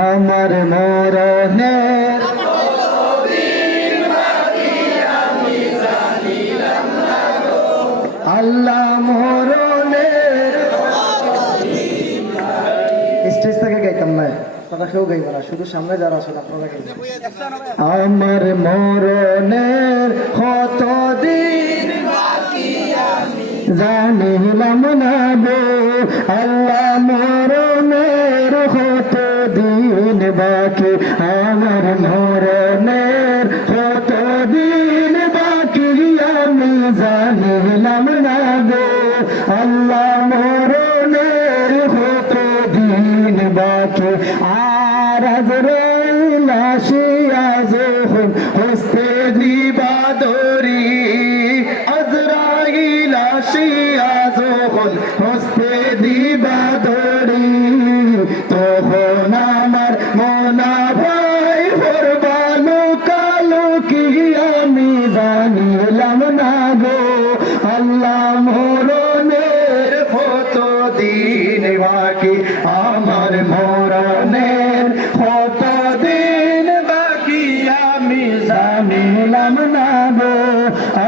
আমার মরণের আল্লাহ মরণের স্টেজ থেকে গাইতাম না, আপনারা কেউ গাইব না, শুধু সামনে যারা আছেন আপনারা গাইবেন। আমার মরণের কতদিন জানিলাম না গো আল্লাহ মরণের কতদিন বাকি, আমার মরণের কতদিন বাকি আমি জানিলাম না গো আল্লাহ মরণের কতদিন বাকি। আর আজরাইল আসিয়া যখন হস্তে দিবা দড়ি, আজরাইল আসিয়া যখন হস্তে দিবা দড়ি, তখন আমার মনা ভাই করবালো কালো কি আমি জানিলাম না গো আল্লাহ মরণের কতদিন বাকি, আমার মরণের কতদিন বাকি আমি জানিলাম না গো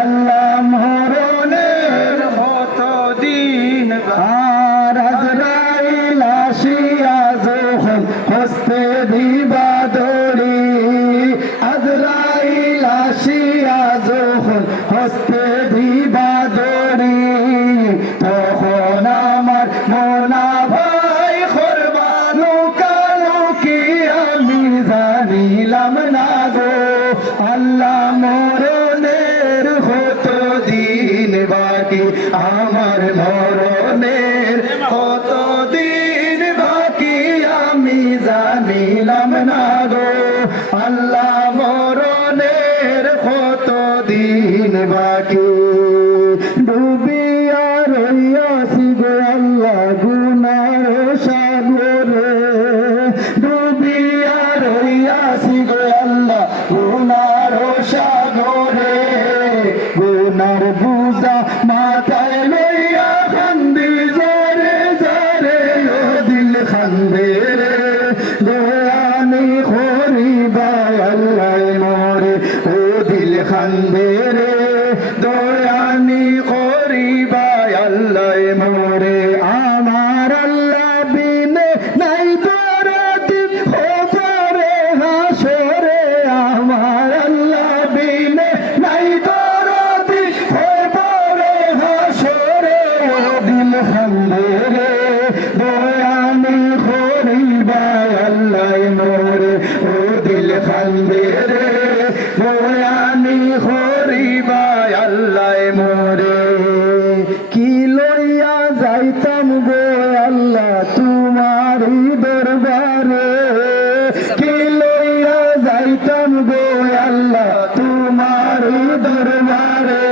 আল্লাহ মরণের কতদিন। আর আজরাইল আসিয়া যখন হস্তে দিবা দড়ি, আজরাইল আসিয়া যখন হস্তে দিবা দড়ি, তখন আমার মনা ভাই করবানো কালো কি আমি জানিলাম না গো আল্লাহ মরণের কতদিন বাকি, আমার মরণের কতদিন বাকি আমি জানিলাম না গো আল্লাহ মরণের কতদিন বাকি। ডুবিয়া রইয়াছি গো আল্লাহ গুনার সাগরে, ডুবিয়া রইয়াছি গো আল্লাহ গুনার সাগরে, গুনার বুঝা মাথায় লইয়া খান্দি জরে জরে ও দিল খান্দে রে, দয়ানি করিবা আল্লাহ মোরে ও দিল খান্দে রে, দয়ানি করিবা আল্লাহ মোরে। আমার আল্লাহ বিনে নাই দরদি খবরে হাসরে, আমার আল্লাহ বিনে নাই দরদি খবরে হাসরে, ও দিল খান্দে রে, দয়ানি করিবা আল্লাহ মোরে ও দিল খান্দে রে, দয়ানি করিবা আল্লাহ মোরে। কি লইয়া যাইতাম গো আল্লাহ তোমারি দরবারে, কি লইয়া যাইতাম গো আল্লাহ তোমারি দরবারে,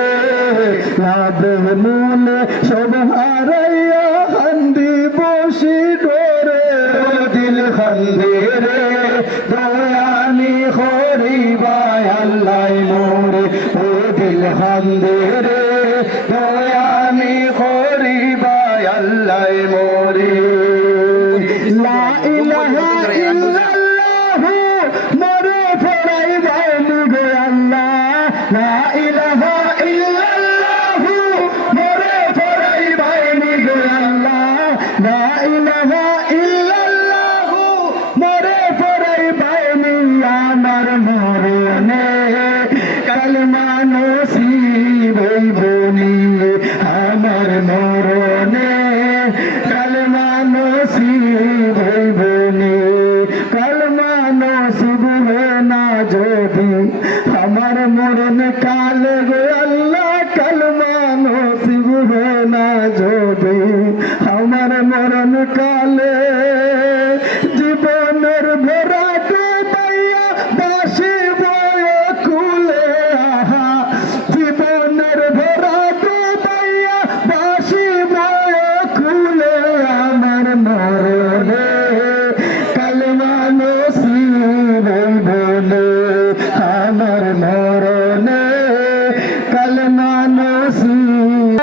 লাভে মূলে সব হারাইয়া খান্দি বসি ডরে ও দিল খান্দে রে, দয়ানি করিবা আল্লাহ মোরে ও দিল খান্দে রে, দয়ানি করিবা আল্লাহ মোরে। লা ইলাহা ইল্লাল্লাহু মরে ফরাইবাই মুগে আল্লাহ, লা ইলাহা ইল্লাল্লাহু মরে ফরাইবাই মুগে আল্লাহ, লা ইলাহা ইল্লাল্লাহু মরে ফরাইবাই মুগে আমার মরণে কালমা নসিব হইবনি, আমার মরণে কালমা নসিব হইবনি, কালমা নসিব হবে না যদি আমার মরণ কালে গো আল্লাহ, কালমা নসিব হবে না যদি আমার মরণ কালে, জীবনের ভরা ডুবাইয়া বাসিব কুলে, আহা জীবনের ভরা ডুবাইয়া বাসিব কুলে, আমার মরণে কালমা নসিব হইবনে, আমার মরণে কালমা নসিব।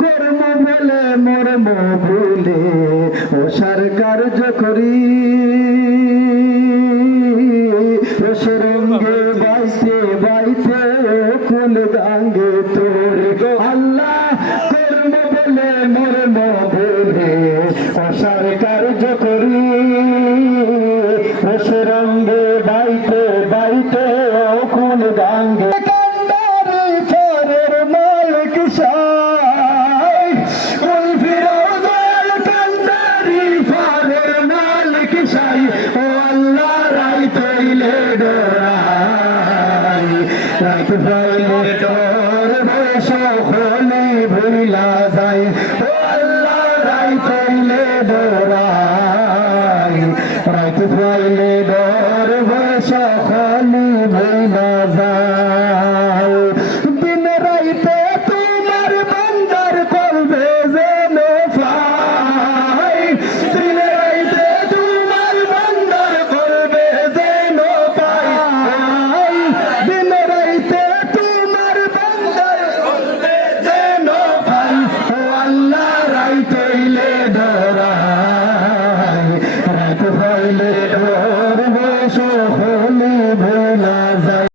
কর্ম বলে মর্ম ভুলে ও সরকার করি করি রসরঙ্গে বাইতে বাইতে কোন গাঙ্গে তোর গো আল্লাহ কর্ম বলে মর্ম বলে অসার কার্য করি রসরঙ্গে বাইতে বাইতে কোন গাঙ্গে কান্দারি ফরের মালিক সাই ওই ফিরৌজের কান্দারি ফরের মালিক সাই ও আল্লাহ রাই তৈলে ডোরাই রাত ফাইলে তোর বৈশ খোলে ভুলা যায় ও আল্লাহ রাই তৈলে ডোরাই রাত ফাইলে ডোরাই